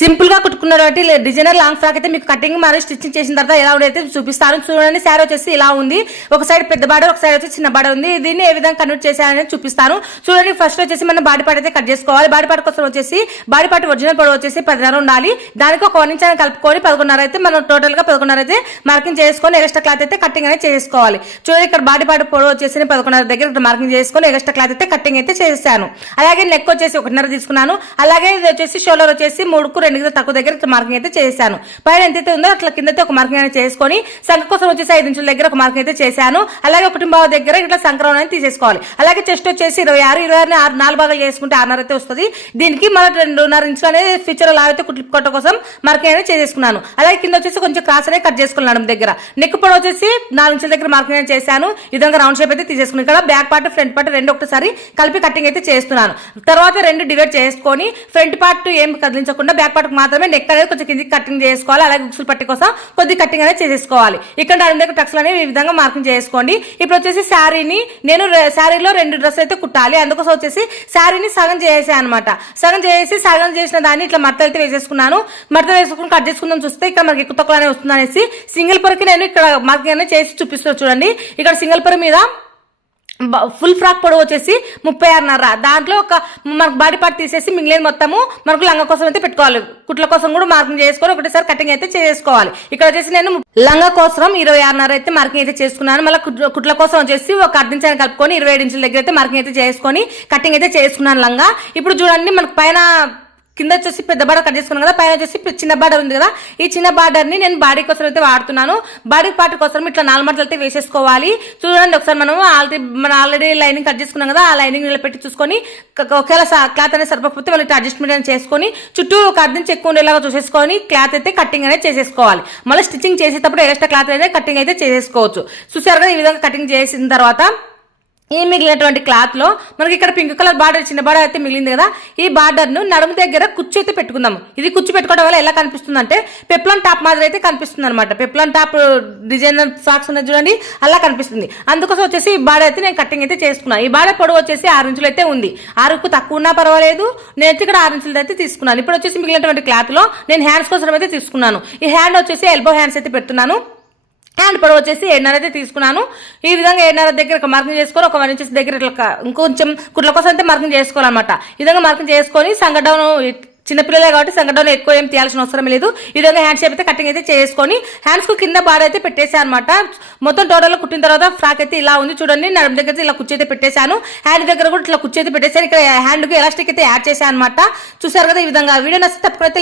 సింపుల్గా కాబట్టి designer long frock అయితే మీకు కటింగ్ మరియు స్టిచ్చింగ్ చేసిన తర్వాత ఎలా ఉండైతే చూపిస్తాను. చూడండి శారీ వచ్చేసి ఇలా ఉంది. ఒక సైడ్ పెద్ద బాడ ఒక సైడ్ వచ్చి చిన్న బార్డర్ ఉంది. దీన్ని ఏ విధంగా కన్వర్ట్ చేశానని చూపిస్తాను. చూడండి ఫస్ట్ వచ్చేసి మనం బాడీ పార్ట్ అయితే కట్ చేసుకోవాలి. బాడీ పార్ట్ కోసం వచ్చేసి బాడీ పార్ట్ ఒరిజినల్ పొడవు వచ్చేసి పదిన్నర ఉండాలి. దానికి ఒక వన్ ఇంచ్ కలుపుకొని పదకొండున్నర అయితే మనం టోటల్గా పదకొండున్నర అయితే మార్కింగ్ చేసుకొని ఎక్స్ట్రా క్లాత్ అయితే కటింగ్ అనేది చేసుకోవాలి. చూడండి ఇక్కడ బాడీ పార్ట్ పొడవు వచ్చేసి పదకొండున్నర దగ్గర మార్కింగ్ చేసుకొని ఎక్స్ట్రా క్లాత్ అయితే కటింగ్ అయితే చేశాను. అలాగే నెక్ వచ్చేసి ఒకటిన్నర తీసుకున్నాను. అలాగే ఇది వచ్చేసి షోల్డర్ వచ్చేసి మూడుకు రెండు కింద తక్కువ దగ్గర ఇట్లా మార్కింగ్ అయితే చేశాను. పైన ఎంతైతే ఉందో అట్లా కింద అయితే ఒక మార్కింగ్ అనేది చేసుకొని సంఖ కోసం వచ్చేసి ఐదు ఇంచుల దగ్గర ఒక మార్కింగ్ అయితే చేశాను. అలాగే ఒకటి దగ్గర ఇట్లా సంక్రమణ అనేది తీసేసుకోవాలి. అలాగే చెస్ట్ వచ్చేసి ఇరవై ఆరు ఇరవై ఆరు ఆరు నాలుగు భాగాలు చేసుకుంటే ఆరున్నర అయితే వస్తుంది. దీనికి మన రెండున్నర ఇంచులు అనేది ఫ్యూచర్ లా అయితే కుట్లు కొట్ట కోసం మార్కింగ్ అనేది చేసేసుకున్నాను. అలాగే కింద వచ్చేసి కొంచెం క్రాస్ అనేది కట్ చేసుకున్నాను దగ్గర. నెక్ పొడవు వచ్చేసి నాలుగు ఇంచుల దగ్గర మార్కింగ్ అనేది చేశాను. ఈ విధంగా రౌండ్ షేప్ అయితే తీసేసుకున్నాను. ఇక్కడ బ్యాక్ పార్ట్ ఫ్రంట్ పార్ట్ రెండు ఒకటిసారి కలిపి కటింగ్ అయితే చేస్తున్నాను. తర్వాత రెండు డివైడ్ చేసుకొని ఫ్రంట్ పార్ట్ ఏం కదిలించకుండా బ్యాక్ పార్ట్ మాత్రమే నెక్ అనేది కొంచెం కిందికి కటింగ్ చేసుకోవాలి. అలాగే గుక్సులు పట్టి కోసం కొద్ది కటింగ్ అనేది చేసేసుకోవాలి. ఇక్కడ రెండు దగ్గర టక్స్ అనేవి ఈ విధంగా మార్కింగ్ చేసుకోండి. ఇప్పుడు వచ్చేసి శారీని నేను శారీలో రెండు డ్రెస్ అయితే కుట్టాలి. అందుకోసం వచ్చేసి శారీని సగం చేసేసాను అనమాట సగం చేసి సగం చేసిన దాన్ని ఇట్లా మడత అయితే వేసేసుకున్నాను. మడత వేసుకుని కట్ చేసుకుందాం చూస్తే ఇక్కడ మనకి ఎక్కువ తక్కువ అనేది వస్తుంది అనేసి సింగిల్ పొరకి నేను ఇక్కడ మార్కింగ్ అనేది చేసి చూపిస్తున్నాను చూడండి. ఇక్కడ సింగిల్ పొర మీద ఫుల్ ఫ్రాక్ పొడవు వచ్చేసి ముప్పై ఆరున్నర దాంట్లో ఒక మనకు బాడీ పార్ట్ తీసేసి మిగిలిన మొత్తము మనకు లంగా కోసం అయితే పెట్టుకోవాలి. కుట్ల కోసం కూడా మార్కింగ్ చేసుకొని ఒకటేసారి కటింగ్ అయితే చేసుకోవాలి. ఇక్కడ వచ్చేసి నేను లంగా కోసం ఇరవై ఆరున్నర అయితే మార్కింగ్ అయితే చేసుకున్నాను. మళ్ళీ కుట్ల- కుట్ల కోసం వచ్చేసి ఒక అర్ధించాన్ని కలుపుకొని ఇరవై ఏడు ఇంచుల దగ్గర అయితే మార్కింగ్ అయితే చేసుకొని కటింగ్ అయితే చేసుకున్నాను లంగా. ఇప్పుడు చూడండి మనకు పైన కింద వచ్చేసి పెద్ద బార్డర్ కట్ చేసుకున్నాను కదా పైన వచ్చేసి చిన్న బార్డర్ ఉంది కదా ఈ చిన్న బార్డర్ని నేను బాడీ కోసం అయితే వాడుతున్నాను. బాడీ పార్ట్ కోసం ఇట్లా నాలుగు మడతలు అయితే వేసేసుకోవాలి. చూడండి ఒకసారి మనం ఆల్రెడీ మనం ఆల్రెడీ లైనింగ్ కట్ చేసుకున్నాం కదా ఆ లైనింగ్ పెట్టి చూసుకొని ఒకవేళ క్లాత్ అనేది సరిపోతే మళ్ళీ అడ్జస్ట్మెంట్ అనేది చేసుకొని చుట్టూ ఒక అర్థం చెక్కు ఎక్కువ ఉండేలాగా చూసేసుకొని క్లాత్ అయితే కటింగ్ అనేది చేసేసుకోవాలి. మళ్ళీ స్టిచ్చింగ్ చేసేటప్పుడు ఎక్స్ట్రా క్లాత్ అనేది కటింగ్ అయితే చేసేసుకోవచ్చు. చూసారు కదా ఈ విధంగా కటింగ్ చేసిన తర్వాత ఈ మిగిలినటువంటి క్లాత్లో మనకి ఇక్కడ పింక్ కలర్ బార్డర్ చిన్న బార్డర్ అయితే మిగిలింది కదా. ఈ బార్డర్ను నడుము దగ్గర కుచ్చు అయితే పెట్టుకుందాం ఇది కుచ్చు పెట్టుకోవడం వల్ల ఎలా కనిపిస్తుంది అంటే పెప్లాన్ టాప్ మాదిరి అయితే కనిపిస్తుంది అనమాట పెప్లాన్ టాప్ డిజైన్ సాక్స్ ఉన్నది చూడండి అలా కనిపిస్తుంది. అందుకోసం వచ్చేసి ఈ బార్డర్ అయితే నేను కటింగ్ అయితే చేసుకున్నాను ఈ బార్డర్ పొడవు వచ్చేసి ఆరు ఇంచులు అయితే ఉంది. ఆరుకు తక్కువ ఉన్నా పర్వాలేదు. నేను ఇక్కడ ఆరు ఇంచులు అయితే తీసుకున్నాను. ఇప్పుడు వచ్చేసి మిగిలినటువంటి క్లాత్లో నేను హ్యాండ్స్ కోసం అయితే తీసుకున్నాను. ఈ హ్యాండ్ వచ్చేసి ఎల్బో హ్యాండ్స్ అయితే పెడుతున్నాను హ్యాండ్ పొడవు వచ్చేసి ఏడున్నర అయితే తీసుకున్నాను. ఈ విధంగా ఏడున్నర దగ్గర ఒక మార్కింగ్ చేసుకొని ఒక వన్ ఇంచెస్ దగ్గర ఇట్లా ఇంకొంచెం కుట్ల కోసం అయితే మార్కింగ్ చేసుకోవాలన్నమాట. ఈ విధంగా మార్కింగ్ చేసుకొని సంగడౌన్ చిన్నపిల్లలే కాబట్టి సంఘటన ఎక్కువ ఏం తీయాల్సిన అవసరం లేదు. ఈ విధంగా హ్యాండ్ షేప్ అయితే కటింగ్ అయితే చేసుకొని హ్యాండ్స్కు కింద బాడ అయితే పెట్టేశాను అనమాట మొత్తం టోటల్ కుట్టిన తర్వాత ఫ్రాక్ అయితే ఇలా ఉంది చూడండి. నడుము దగ్గర అయితే ఇలా కుర్చీ అయితే పెట్టేశాను. హ్యాండ్ దగ్గర కూడా ఇట్లా కుర్చీ అయితే పెట్టేశాను. ఇక్కడ హ్యాండ్కు ఎలాస్టిక్ అయితే యాడ్ చేశాను అనమాట చూసారు కదా ఈ విధంగా. వీడియో నచ్చితే తప్పకైతే